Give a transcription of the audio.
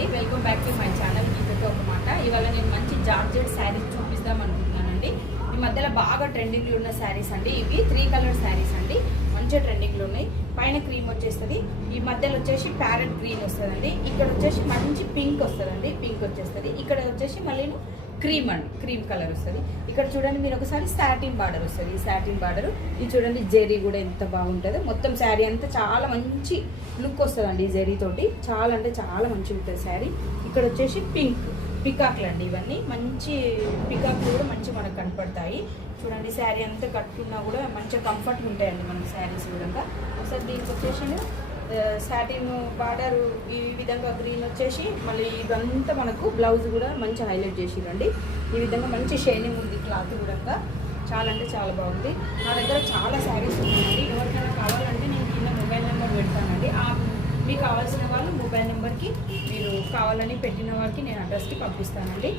అండి, welcome back to my channel. గీతతో ఒక మాట. ఇవాళ నేను మంచి జార్జెట్ శారీస్ చూపిద్దాం అనుకుంటున్నానండి. ఈ మధ్యలో బాగా ట్రెండింగ్లో ఉన్న శారీస్ అండి. ఇవి 3 కలర్ శారీస్ అండి, మంచిగా ట్రెండింగ్లో ఉన్నాయి. పైన క్రీమ్ వచ్చేస్తుంది, ఈ మధ్యలో వచ్చేసి ప్యారెట్ గ్రీన్ వస్తుందండి. ఇక్కడ వచ్చేసి మంచి పింక్ వస్తుందండి, పింక్ వచ్చేస్తుంది. ఇక్కడ వచ్చేసి మళ్ళీ క్రీమ్ అండి, క్రీమ్ కలర్ వస్తుంది. ఇక్కడ చూడండి మీరు ఒకసారి సాటిన్ బార్డర్ వస్తుంది. ఈ సాటిన్ బార్డర్ ఇది చూడండి, జెరీ కూడా ఎంత బాగుంటుందో. మొత్తం శారీ అంతా చాలా మంచి లుక్ వస్తుందండి ఈ జెరీ తోటి. చాలా అంటే చాలా మంచిగా ఉంటుంది శారీ. ఇక్కడ వచ్చేసి పింక్ పికాక్లు అండి, ఇవన్నీ మంచి పికాక్లు కూడా మంచి మనకు కనపడతాయి. చూడండి శారీ అంతా కట్టుకున్నా కూడా మంచిగా కంఫర్ట్గా ఉంటాయండి మనకి శారీస్ కూడా. ఒకసారి దీనికి వచ్చేసి సాటిన్ బార్డర్ ఈ విధంగా గ్రీన్ వచ్చేసి మళ్ళీ ఇదంతా మనకు బ్లౌజ్ కూడా మంచి హైలైట్ చేసిరండి. ఈ విధంగా మంచి షైనింగ్ ఉంది క్లాత్ కూడా, చాలా అంటే చాలా బాగుంది. నా దగ్గర చాలా శారీస్ ఉన్నాయండి. ఎవరికైనా కావాలంటే నేను కింద మొబైల్ నెంబర్ పెడతానండి. మీకు కావాల్సిన వాళ్ళు మొబైల్ నెంబర్కి మీరు కావాలని పెట్టిన వారికి నేను అడ్రస్కి పంపిస్తానండి.